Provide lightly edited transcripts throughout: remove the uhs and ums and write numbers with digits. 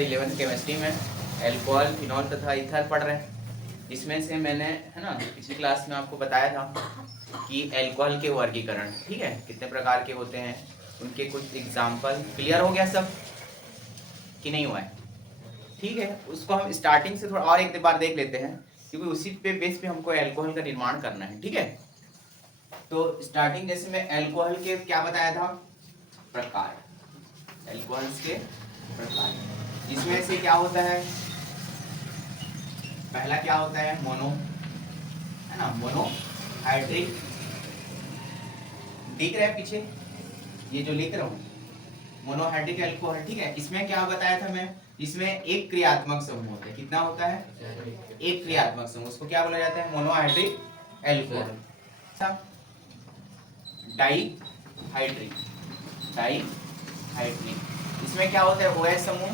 Year 11 chemistry में alcohol, phenol तथा ether पढ़ रहे हैं। इसमें से मैंने है ना पिछली क्लास में आपको बताया था कि एल्कोहल के वर्गीकरण, ठीक है, कितने प्रकार के होते हैं, उनके कुछ एग्जाम्पल। क्लियर हो गया सब कि नहीं हुआ है? ठीक है, उसको हम स्टार्टिंग से थोड़ा और एक बार देख लेते हैं, क्योंकि उसी पे बेस पे हमको एल्कोहल का निर्माण करना है। ठीक है, तो स्टार्टिंग जैसे मैं एल्कोहल के क्या बताया था, प्रकार, एल्कोहल्स के प्रकार। इसमें से क्या होता है, पहला क्या होता है, मोनो, है ना, मोनोहाइड्रिक। दिख रहा है पीछे ये जो लिख रहा हूँ, मोनोहाइड्रिक एल्कोहल। ठीक है, इसमें क्या बताया था मैं, इसमें एक क्रियात्मक समूह होता है। कितना होता है? एक क्रियात्मक समूह, उसको क्या बोला जाता है, मोनोहाइड्रिक एल्कोहल। डाईहाइड्रिक, डाईहाइड्रिक, इसमें क्या होता है, OH समूह।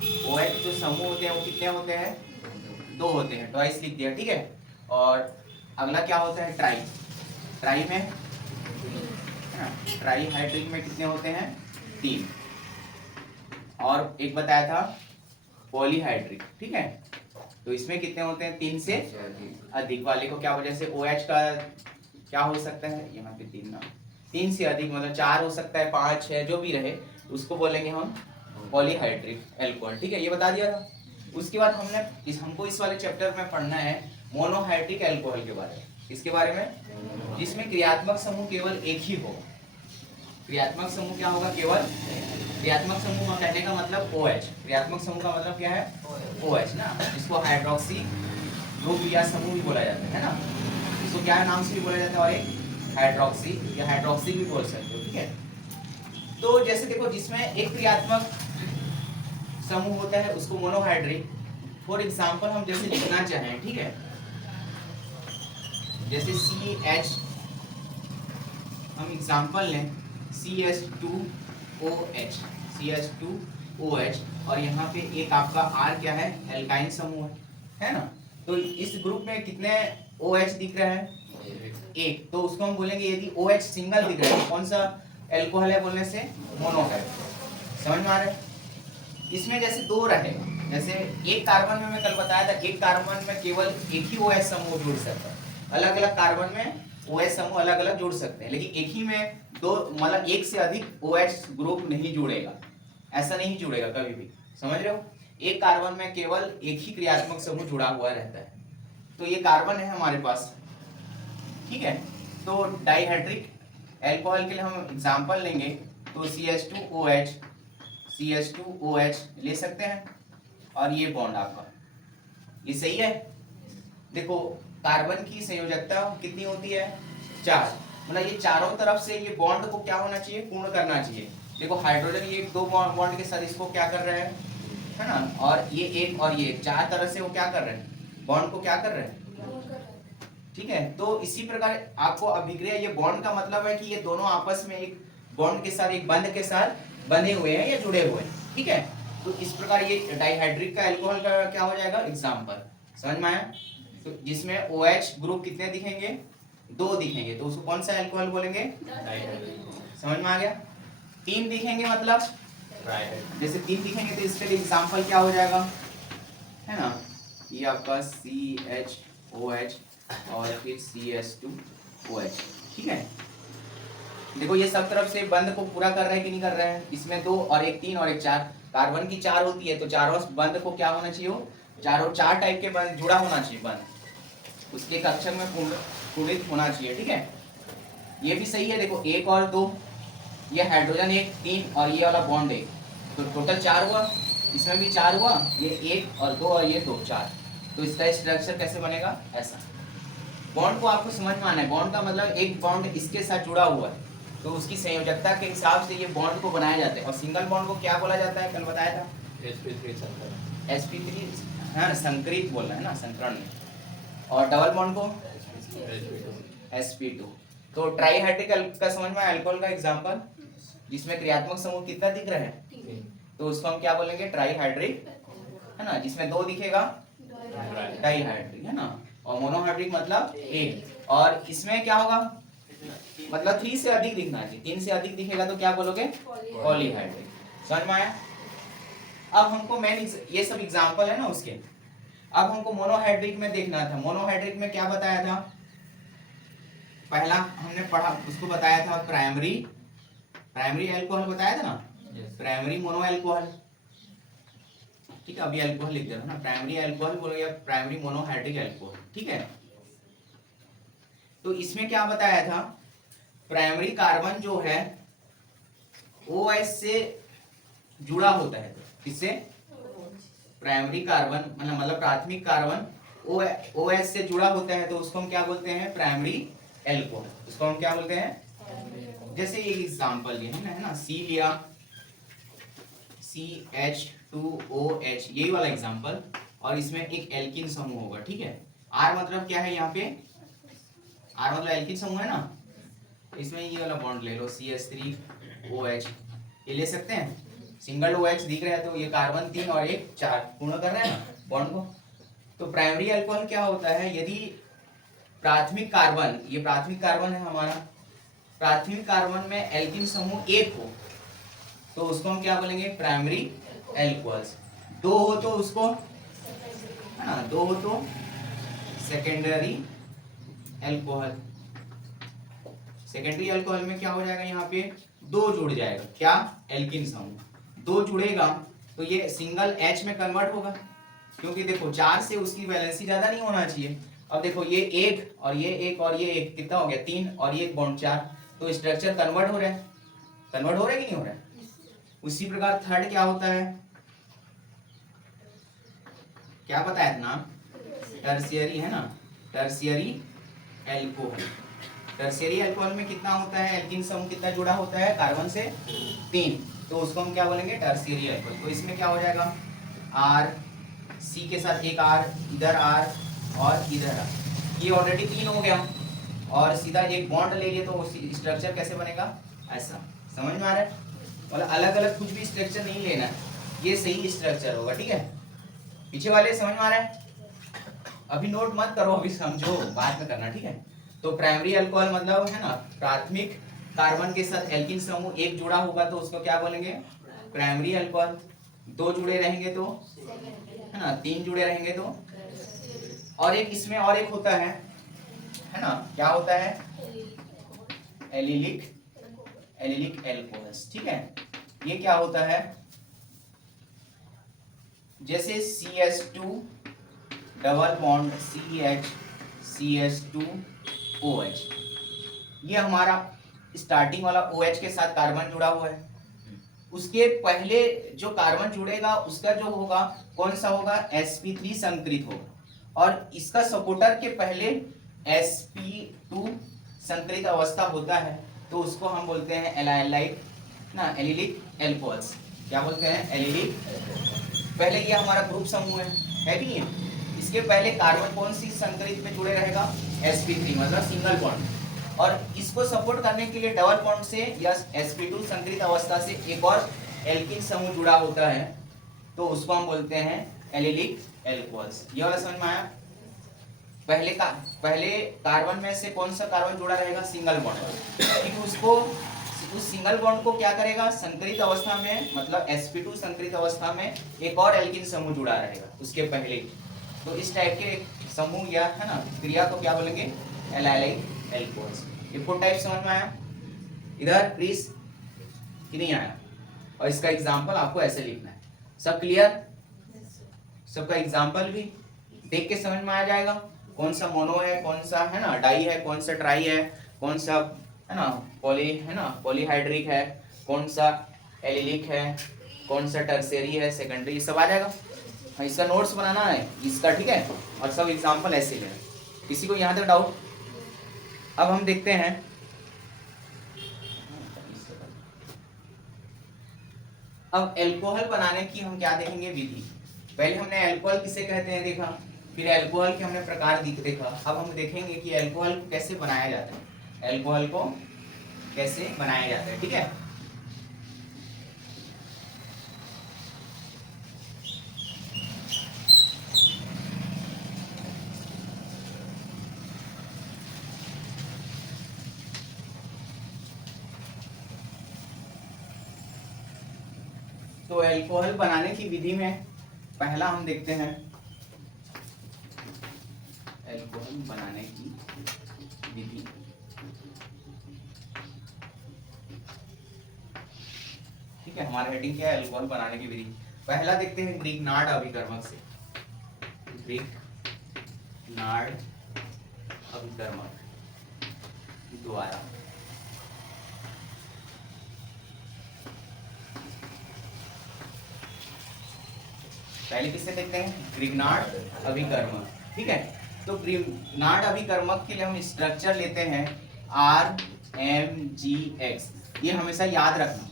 OH जो समूह होते हैं वो कितने होते हैं, 2 होते हैं, ट्वाइस लिख दिया। ठीक है, और अगला क्या होता है, ट्राई। ट्राई में ट्राईहाइड्रिक में कितने होते हैं, 3। और एक बताया था पॉलीहाइड्रिक। ठीक है, तो इसमें कितने होते हैं, 3 से अधिक वाले को क्या वजह से, OH का क्या हो सकता है, यहाँ पे 3 ना, 3 से अधिक मतलब 4 हो सकता है, 5, 6 जो भी रहे, उसको बोलेंगे हम पॉलीहाइड्रिक एल्कोहल। ठीक है, ये बता दिया था। उसके बाद हमको इस वाले चैप्टर में पढ़ना है मोनोहाइड्रिक एल्कोहल के बारे में। इसके बारे में जिसमें क्रियात्मक समूह केवल एक ही हो। क्रियात्मक समूह क्या होगा, केवल क्रियात्मक समूह कहने का मतलब OH। क्रियात्मक समूह का मतलब क्या है, OH ना, जिसको हाइड्रोक्सी ग्रुप या समूह भी बोला जाता है ना, इसको क्या नाम से भी बोला जाता है, और एक हाइड्रोक्सी या हाइड्रोक्सी भी बोल सकते हो। ठीक है, तो जैसे देखो, जिसमें एक क्रियात्मक समूह होता है उसको मोनोहाइड्रिक। फॉर एग्जांपल हम जैसे लिखना चाहें, ठीक है, जैसे CH, हम एग्जांपल लें CH2OH, CH2OH, और यहाँ पे एक आपका R क्या है, एल्काइन समूह है ना। तो इस ग्रुप में कितने OH दिख रहे हैं, एक। तो उसको हम बोलेंगे, यदि OH सिंगल दिख रहा है, कौन सा एल्कोहल है बोलने से, मोनोहाइड्रिक। समझ में आ रहा है? इसमें जैसे 2 रहे, जैसे एक कार्बन में मैं कल बताया था, एक कार्बन में केवल एक ही OH समूह जुड़ सकता है। अलग अलग कार्बन में OH समूह अलग अलग जुड़ सकते हैं, लेकिन एक ही में 2 मतलब एक से अधिक OH ग्रुप नहीं जुड़ेगा, ऐसा नहीं जुड़ेगा कभी भी। समझ रहे हो? एक कार्बन में केवल एक ही क्रियात्मक समूह जुड़ा हुआ रहता है। तो ये कार्बन है हमारे पास। ठीक है, तो डाईहाइड्रिक एल्कोहल के लिए हम एग्जांपल लेंगे, तो CH2OH, CH2OH ले सकते हैं, और ये बॉन्ड आपका, ये सही है। देखो, कार्बन की संयोजकता कितनी होती है, 4, मतलब ये चारों तरफ से ये बॉन्ड को क्या होना चाहिए, पूर्ण करना चाहिए। देखो हाइड्रोजन ये 2 बॉन्ड के साथ इसको क्या कर रहे हैं, है ना, और ये एक और ये 4 तरह से वो क्या कर रहे हैं, बॉन्ड को क्या कर रहे हैं। ठीक है, तो इसी प्रकार आपको अभिक्रिया, ये बॉन्ड का मतलब है कि ये दोनों आपस में एक बॉन्ड के साथ, एक बंध के साथ बंधे हुए हैं या जुड़े हुए हैं। ठीक है, तो इस प्रकार ये डाईहाइड्रिक का एल्कोहल का क्या हो जाएगा, एग्जांपल। समझ में आया? तो जिसमें OH ग्रुप कितने दिखेंगे, 2 दिखेंगे, तो उसको कौन सा एल्कोहल बोलेंगे, समझ में आ गया? 3 दिखेंगे मतलब, जैसे 3 दिखेंगे तो इसके लिए एग्जांपल क्या हो जाएगा, है ना, ये आपका CHOH और फिर CH2OH। ठीक है, देखो ये सब तरफ से बंद को पूरा कर रहे हैं कि नहीं कर रहे हैं। इसमें 2 और एक 3 और एक 4, कार्बन की 4 होती है, तो चारों बंद को क्या होना चाहिए, चारों 4 टाइप के बंद जुड़ा होना चाहिए बंद, उसके कक्षक में पूर्णित होना चाहिए। ठीक है, ये भी सही है। देखो 1 और 2, ये हाइड्रोजन 1, 3 और ये वाला बॉन्ड 1, तो टोटल 4 हुआ। इसमें भी 4 हुआ, ये 1 और 2 और ये 2, 4। तो इसका स्ट्रक्चर कैसे बनेगा, ऐसा। बॉन्ड को आपको समझ में आना है, बॉन्ड का मतलब एक बॉन्ड इसके साथ जुड़ा हुआ है, तो उसकी संयोजकता के हिसाब से ये बॉन्ड को बनाया जाता है। और सिंगल बॉन्ड को क्या बोला जाता है, कल बताया था, sp3, हाँ, संकरित बोलना है ना, संकरण में। और डबल बॉन्ड को sp2। तो ट्राईहाइड्रिक का समझ में अल्कोहल का एग्जांपल, जिसमें क्रियात्मक समूह कितना दिख रहा है, तो उसको हम क्या बोलेंगे, ट्राईहाइड्रिक, है ना, जिसमें 2 दिखेगा डाईहाइड्रिक, है ना, और मोनोहाइड्रिक मतलब 1। और इसमें क्या होगा, मतलब 3 से अधिक दिखना चाहिए, 3 से अधिक दिखेगा तो क्या बोलोगे, पॉलीहाइड्रिक। समझ में आया? अब हमको मेन ये सब एग्जांपल है ना उसके। अब हमको मोनोहाइड्रिक में देखना था। मोनोहाइड्रिक में क्या बताया था? पहला हमने पढ़ा, उसको बताया था प्राइमरी अल्कोहल बताया था ना, प्राइमरी मोनो अल्कोहल। ठीक है, अभी अल्कोहल लिख देना ना, प्राइमरी अल्कोहल बोलो या प्राइमरी मोनोहाइड्रिक अल्कोहल। ठीक है, तो इसमें क्या बताया था? प्राइमरी कार्बन जो है OH से जुड़ा होता है। किससे? प्राइमरी कार्बन मतलब प्राथमिक कार्बन OH से जुड़ा होता है, तो उसको हम क्या बोलते हैं? Primary alcohol. उसको हम क्या बोलते हैं? जैसे ये एग्जांपल ये है ना, C लिया, CH2OH, यही वाला एग्जांपल, और इसमें एक एल्किन समूह होगा। ठीक है, R मतलब क्या है यहाँ पे? R मतलब एल्किन समूह है ना, इसमें ये वाला बॉन्ड ले लो, CH3OH, ये ले सकते हैं। सिंगल OH दिख रहा है तो ये कार्बन 3 और 1 4 पूर्ण कर रहा है ना बॉन्ड को। तो प्राइमरी अल्कोहल क्या होता है? यदि प्राथमिक कार्बन, ये प्राथमिक कार्बन है हमारा, प्राथमिक कार्बन में एल्किन समूह 1 हो तो उसको हम क्या बोलेंगे? Primary alcohols. 2 हो तो उसको, है ना, 2 हो तो सेकेंडरी अल्कोहल। सेकेंडरी अल्कोहल में क्या हो जाएगा? यहाँ पे 2 जुड़ जाएगा, क्या? एल्किन समूह 2 जुड़ेगा तो ये सिंगल H में कन्वर्ट होगा, क्योंकि देखो 4 से उसकी वैलेंसी ज्यादा नहीं होना चाहिए। अब देखो ये 1 और ये 1 और ये 1 कितना हो गया? 3 और ये 1 बॉन्ड 4, तो स्ट्रक्चर कन्वर्ट हो रहा है। कन्वर्ट हो रहा है कि नहीं हो रहा है? उसी प्रकार थर्ड क्या होता है? क्या बताया था नाम? टर्शियरी, है ना, टर्शियरी अल्कोहल। टर्शियरी अल्कोहल में कितना होता है? एल्किन समूह कितना जुड़ा होता है? कार्बन से 3, तो उसको हम क्या बोलेंगे? Tertiary alcohol. तो इसमें क्या हो जाएगा? R, C के साथ एक R, इधर R और इधर R, ये ऑलरेडी 3 हो गया, और सीधा एक बॉन्ड ले लिए तो स्ट्रक्चर कैसे बनेगा? ऐसा। समझ में आ रहा है? मतलब अलग अलग कुछ भी स्ट्रक्चर नहीं लेना है, ये सही स्ट्रक्चर होगा। ठीक है, पीछे वाले समझ में आ रहा है? अभी नोट मत करो, अभी समझो, बाद में करना। ठीक है, तो प्राइमरी अल्कोहल मतलब है ना, प्राथमिक कार्बन के साथ एल्किन समूह 1 जुड़ा होगा तो उसको क्या बोलेंगे? Primary alcohol. 2 जुड़े रहेंगे तो, है ना, 3 जुड़े रहेंगे तो, और एक इसमें और एक होता है ना, क्या होता है? Allylic alcohols. ठीक है, ये क्या होता है? जैसे CH2 डबल बॉन्ड CH2OH, ये हमारा स्टार्टिंग वाला OH के साथ कार्बन जुड़ा हुआ है। उसके पहले जो कार्बन जुड़ेगा उसका जो होगा, कौन सा होगा? sp3 संकरित होगा, और इसका सपोर्टर के पहले sp2 संकरित अवस्था होता है, तो उसको हम बोलते हैं एलाइलाइट ना, एलिलिक अल्कोहल्स। क्या बोलते हैं? एलिलिक। पहले ये हमारा ग्रुप समूह है कि नहीं है? इसके पहले कार्बन कौन सी संकरित में जुड़े रहेगा? sp3 मतलब सिंगल बॉन्ड, और इसको सपोर्ट करने के लिए डबल बॉन्ड से या sp2 संकरित अवस्था से एक और एल्किन समूह जुड़ा होता है, तो उसको हम बोलते हैं एलिलिक अल्कोहल्स। ये वाला समझ में आया? पहले कार्बन में से कौन सा कार्बन जुड़ा रहेगा? सिंगल बॉन्ड, क्योंकि उसको उस सिंगल बॉन्ड को क्या करेगा? संकरित अवस्था में, मतलब sp2 संकरित अवस्था में एक और एल्किन समूह जुड़ा रहेगा उसके पहले। तो इस टाइप के समूह या, है ना, क्रिया को क्या बोलेंगे? Allylic alcohols. ये 4 टाइप समझ में आया? इधर प्लीज, कि नहीं आया? और इसका एग्जांपल आपको ऐसे लिखना है। सब क्लियर? सबका एग्जांपल भी देख के समझ में आ जाएगा, कौन सा मोनो है, कौन सा, है ना, डाई है, कौन सा ट्राई है, कौन सा, है ना, पॉलीहाइड्रिक है, कौन सा एलिलिक है, कौन सा टर्शियरी है, सेकेंडरी, ये सब आ जाएगा। हाँ, इसका नोट्स बनाना है इसका। ठीक है, और सब एग्जांपल ऐसे लेना। किसी को यहाँ तक डाउट? अब हम देखते हैं, अब अल्कोहल बनाने की हम क्या देखेंगे? विधि। पहले हमने अल्कोहल किसे कहते हैं देखा, फिर अल्कोहल के हमने प्रकार देखा। अब हम देखेंगे कि अल्कोहल को कैसे बनाया जाता है, अल्कोहल को कैसे बनाया जाता है। ठीक है, तो तो अल्कोहल बनाने की विधि में पहला हम देखते हैं अल्कोहल बनाने की विधि। ठीक है, हमारा हेडिंग क्या है? अल्कोहल बनाने की विधि। पहला देखते हैं ग्रिग्नार्ड अभिकर्मक से। ग्रिग्नार्ड अभिकर्मक द्वारा पहले किससे देखते हैं? ग्रिग्नार्ड अभिकर्मक। ठीक है, तो ग्रिग्नार्ड अभिकर्मक के लिए हम स्ट्रक्चर लेते हैं RMGX। ये हमेशा याद रखना,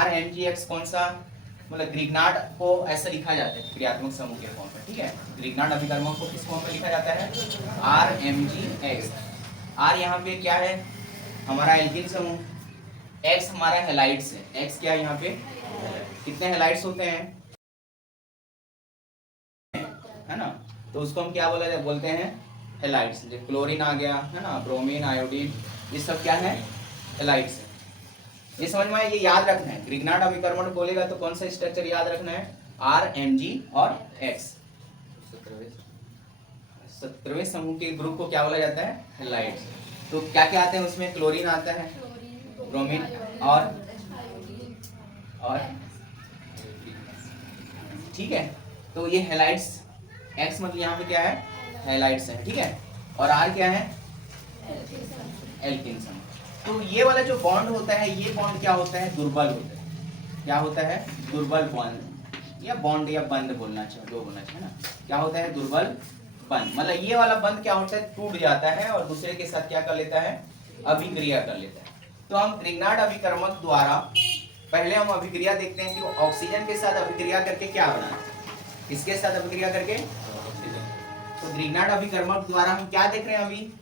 RMGX कौन सा, मतलब ग्रिग्नार्ड को ऐसा लिखा जाता है क्रियात्मक समूह के फॉर्म में। ठीक है, ग्रिग्नार्ड अभिकर्मक को किस फॉर्म में लिखा जाता है? RMGX। R यहाँ पे क्या है? हमारा एल्किन समूह। X हमारा हैलाइड्स है। X क्या है यहाँ पे? कितने हैलाइड्स होते हैं, है ना? तो उसको हम क्या बोलते हैं? हैलाइड्स। जैसे क्लोरीन आ गया, है ना, ब्रोमीन, आयोडीन, ये सब क्या है? हैलाइड्स है। ये समझ में आया? ये याद रखना है। ग्रिग्नार्ड अभिकर्मक बोलेगा तो कौन सा स्ट्रक्चर याद रखना है? RMG और X। 17वें समूह के ग्रुप को क्या बोला जाता है? हैलाइड्स। तो क्या क्या आते हैं उसमें? क्लोरीन आता है, ब्रोमीन और ठीक है, तो ये हैलाइड्स। X मतलब यहाँ पे क्या है? हैलाइड्स है। ठीक है, और R क्या है? एल्किन समूह। तो ये वाला जो बॉन्ड होता है, ये बॉन्ड क्या होता है? दुर्बल होता है। क्या होता है? दुर्बल बॉन्ड, या बॉन्ड या बंद बोलना चाहिए, जो बोलना चाहिए ना। क्या होता है? दुर्बल बंद। मतलब ये वाला बंद क्या होता है? टूट जाता है और दूसरे के साथ क्या कर लेता है? अभिक्रिया कर लेता है। तो हम ग्रिग्नार्ड अभिकर्मक द्वारा पहले हम अभिक्रिया देखते हैं कि ऑक्सीजन के साथ अभिक्रिया करके क्या बना है। किसके साथ अभिक्रिया करके? तो ग्रिग्नार्ड अभिकर्मक द्वारा हम क्या देख रहे हैं अभी?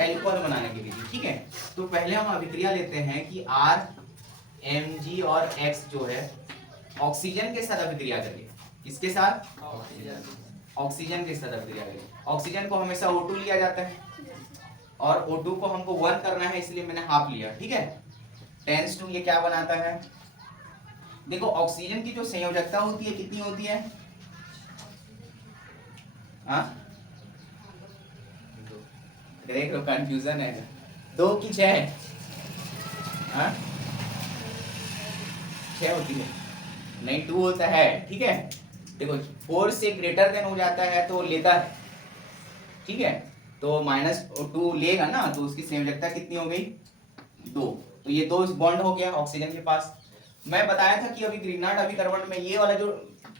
अल्कोहल बनाने की विधि। ठीक है, तो पहले हम अभिक्रिया लेते हैं कि RMG और X जो है ऑक्सीजन के साथ अभिक्रिया करके। किसके साथ? ऑक्सीजन के साथ अभिक्रिया करके। ऑक्सीजन को हमेशा O2 लिया जाता है और O2 को हमको 1 करना है, इसलिए मैंने हाफ लिया। ठीक है, 10 ये क्या बनाता है? देखो ऑक्सीजन की जो संयोजकता होती है कितनी होती है? देख लो कंफ्यूजन है। 2 की 6? 6 होती है? नहीं, 2 होता है। ठीक है, देखो 4 से ग्रेटर देन हो जाता है तो लेता है। ठीक है, तो -2 लेगा ना, तो उसकी संयोजकता कितनी हो गई? 2। तो ये 2 बॉन्ड हो गया ऑक्सीजन के पास। मैं बताया था कि अभी ग्रिग्नार्ड अभिकर्मक में ये वाला जो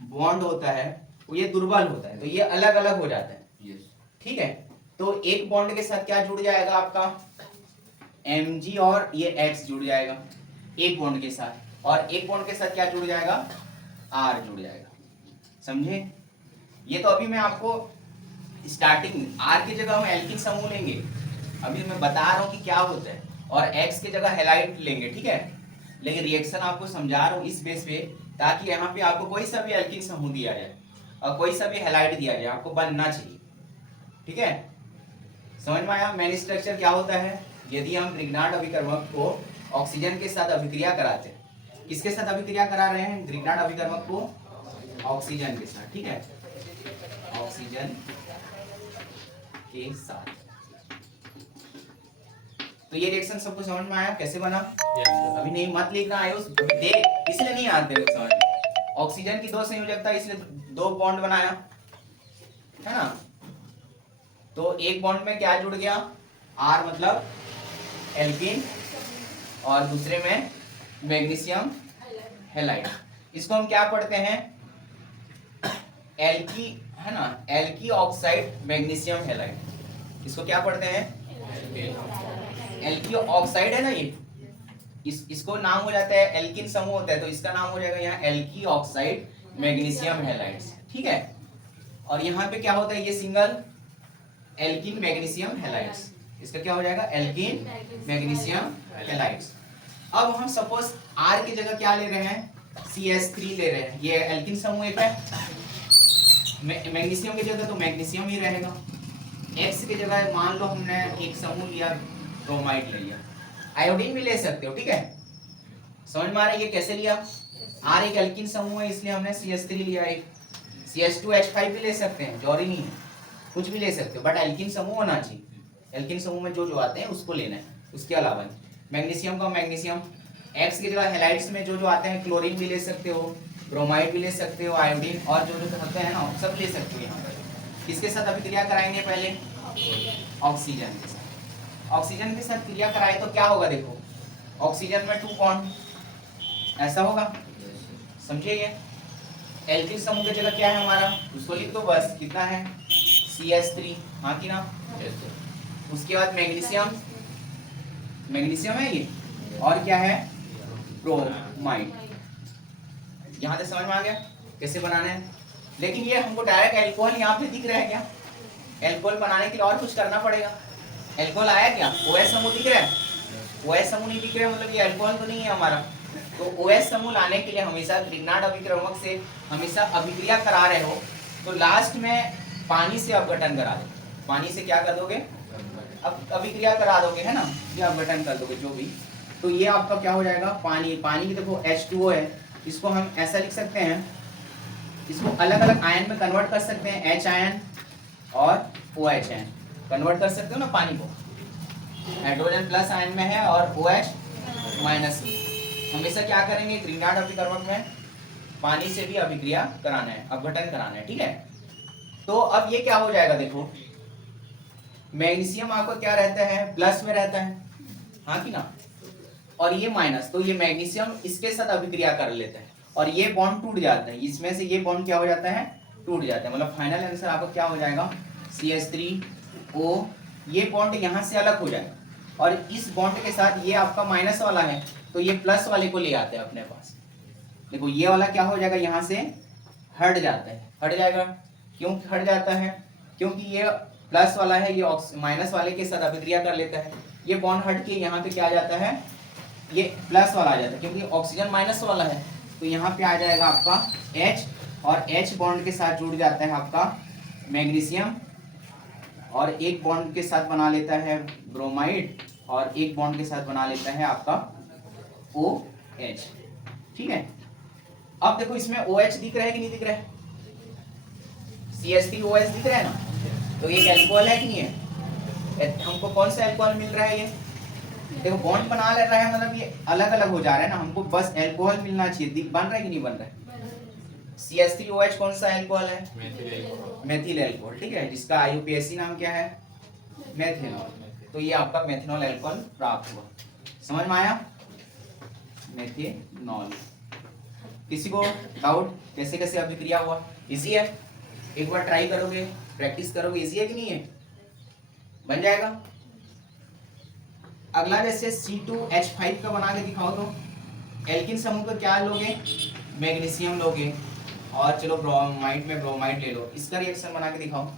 बॉन्ड होता है वो ये दुर्बल होता है, तो ये अलग अलग हो जाता है। ठीक है, तो एक बॉन्ड के साथ क्या जुड़ जाएगा आपका? Mg और ये X जुड़ जाएगा एक बॉन्ड के साथ, और एक बॉन्ड के साथ क्या जुड़ जाएगा? R जुड़ जाएगा। समझे? ये तो अभी मैं आपको स्टार्टिंग, R की जगह हम एल्किन समूह लेंगे, अभी मैं बता रहा हूँ कि क्या होता है, और X की जगह हैलाइड लेंगे। ठीक है, लेकिन रिएक्शन आपको समझा रहा हूँ इस बेस पे, ताकि यहाँ पे आपको कोई सा भी एल्किन समूह दिया जाए और कोई सा भी हैलाइड दिया जाए, आपको बनना चाहिए। ठीक है, समझ में आया? मेन स्ट्रक्चर क्या होता है? यदि हम ग्रिग्नार्ड अभिकर्मक को ऑक्सीजन के साथ अभिक्रिया कराते हैं, किसके साथ अभिक्रिया करा रहे हैं? ग्रिग्नार्ड अभिकर्मक को ऑक्सीजन के साथ। ठीक है, ऑक्सीजन के साथ। तो ये रिएक्शन सबको समझ में आया कैसे बना? अभी नहीं, मत लिखना आयुष, देख इसलिए नहीं आते लोग समझ में। ऑक्सीजन की 2 संयोजकता, इसलिए 2 बॉन्ड बनाया, है ना। तो एक बॉन्ड में क्या जुड़ गया? R मतलब एल्किन, और दूसरे में मैग्नीशियम हैलाइड। इसको हम क्या पढ़ते हैं? एल्की, है ना, एल्की ऑक्साइड मैग्नीशियम हैलाइड। इसको क्या पढ़ते हैं? एल्की ऑक्साइड है ना ये, इसको नाम हो जाता है, एल्किन समूह होता है तो इसका नाम हो जाएगा यहाँ एल्की ऑक्साइड मैग्नीशियम हैलाइड्स। ठीक है, और यहाँ पे क्या होता है? ये सिंगल एल्किन मैग्नीशियम हैलाइड्स, इसका क्या हो जाएगा? एल्किन मैग्नीशियम हैलाइड्स। अब हम सपोज R की जगह क्या ले रहे हैं? CH3 ले रहे हैं। ये एल्किन समूह एक है, मैग्नीशियम की जगह तो मैग्नीशियम ही रहेगा। X की जगह मान लो हमने एक समूह लिया, ब्रोमाइड ले लिया, आयोडीन भी ले सकते हो। ठीक है, समझ में आ रहा है ये कैसे लिया? R एक एल्किन समूह है इसलिए हमने CH3 लिया। एक CH2H5 भी ले सकते हैं, जरूरी नहीं है, कुछ भी ले सकते हो, बट एल्किन समूह होना चाहिए। एल्किन समूह में जो जो आते हैं उसको लेना है, उसके अलावा मैग्नीशियम का मैग्नीशियम, X की जगह हैलाइड्स में जो जो आते हैं क्लोरीन भी ले सकते हो, ब्रोमाइड भी ले सकते हो, आयोडीन और जो जो होते हैं ना सब ले सकते हो। यहाँ पर किसके साथ अभिक्रिया कराएंगे? पहले ऑक्सीजन के साथ। ऑक्सीजन के साथ क्रिया कराए तो क्या होगा? देखो ऑक्सीजन में 2 बॉन्ड ऐसा होगा, समझिए। ये एल्किल समूह की जगह क्या है हमारा, उसको लिख दो बस, कितना है CH3, हाँ कि ना। उसके बाद मैग्नीशियम, मैग्नीशियम है ये, और क्या है ब्रोमाइड। यहाँ तक समझ में आ गया कैसे बनाना है। लेकिन ये हमको डायरेक्ट एल्कोहल यहाँ पे दिख रहा है क्या? एल्कोहल बनाने के लिए और कुछ करना पड़ेगा। एल्कोहल आया क्या? OH समूह दिख रहा है? OH समूह नहीं दिख रहा है मतलब ये एल्कोहल तो नहीं है हमारा। तो OH समूह लाने के लिए हमेशा ग्रिग्नार्ड अभिक्रमक से हमेशा अभिक्रिया करा रहे हो तो लास्ट में पानी से अपघटन करा दो। पानी से क्या कर दोगे? अब अभिक्रिया करा दोगे, है ना, ये अपघटन कर दोगे जो भी। तो ये आपका क्या हो जाएगा? पानी। पानी की देखो H2O है, इसको हम ऐसा लिख सकते हैं, इसको अलग अलग आयन में कन्वर्ट कर सकते हैं, H आयन और OH आयन कन्वर्ट कर सकते हो ना पानी को। हाइड्रोजन प्लस आयन में है और OH माइनस में। हमेशा क्या करेंगे? ग्रिग्नार्ड अभिकर्मक में पानी से भी अभिक्रिया कराना है, अपघटन कराना है, ठीक है। तो अब ये क्या हो जाएगा? देखो मैग्नीशियम आपका क्या रहता है? प्लस में रहता है, हाँ कि ना, और ये माइनस। तो ये मैग्नीशियम इसके साथ अभिक्रिया कर लेता है और ये बॉन्ड टूट जाता है, इसमें से ये बॉन्ड क्या हो जाता है? टूट जाता है। मतलब फाइनल आंसर आपका क्या हो जाएगा? CH3O। ये बॉन्ड यहाँ से अलग हो जाएगा और इस बॉन्ड के साथ ये आपका माइनस वाला है तो ये प्लस वाले को ले आते हैं अपने पास। देखो ये वाला क्या हो जाएगा? यहाँ से हट जाता है, हट जाएगा। क्यों हट जाता है? क्योंकि ये प्लस वाला है, ये माइनस वाले के साथ अभिक्रिया कर लेता है। ये बॉन्ड हट के यहाँ पे क्या आ जाता है? ये प्लस वाला आ जाता है क्योंकि ऑक्सीजन माइनस वाला है। तो यहाँ पे आ जाएगा आपका H और H बॉन्ड के साथ जुड़ जाता है आपका मैग्नीशियम और एक बॉन्ड के साथ बना लेता है ब्रोमाइड और एक बॉन्ड के साथ बना लेता है आपका OH, ठीक है। अब देखो इसमें OH दिख रहा है कि नहीं दिख रहा है? CH3OH दिख रहा है ना, तो ये एल्कोहल है कि नहीं है? हमको कौन सा एल्कोहल मिल रहा है? ये देखो बॉन्ड बना ले रहा है मतलब ये अलग अलग हो जा रहा है ना, हमको बस एल्कोहल मिलना चाहिए। बन रहा है कि नहीं बन रहा है? CH3OH कौन सा एल्कोहल है? मेथिल एल्कोहल, ठीक है, जिसका IUPAC नाम क्या है? मेथेनॉल। तो ये आपका मेथेनॉल एल्कोहल प्राप्त हुआ। समझ में आया? मेथेनॉल। किसी को डाउट कैसे कैसे अभिक्रिया हुआ? इजी है, एक बार ट्राई करोगे, प्रैक्टिस करोगे, इजी है कि नहीं है? बन जाएगा। अगला जैसे C2H5 का बना के दिखाओ तो एल्किन समूह का क्या लोगे? मैग्नीशियम लोगे और चलो ब्रोमाइड में ब्रोमाइड ले लो। इसका रिएक्शन बना के दिखाओ।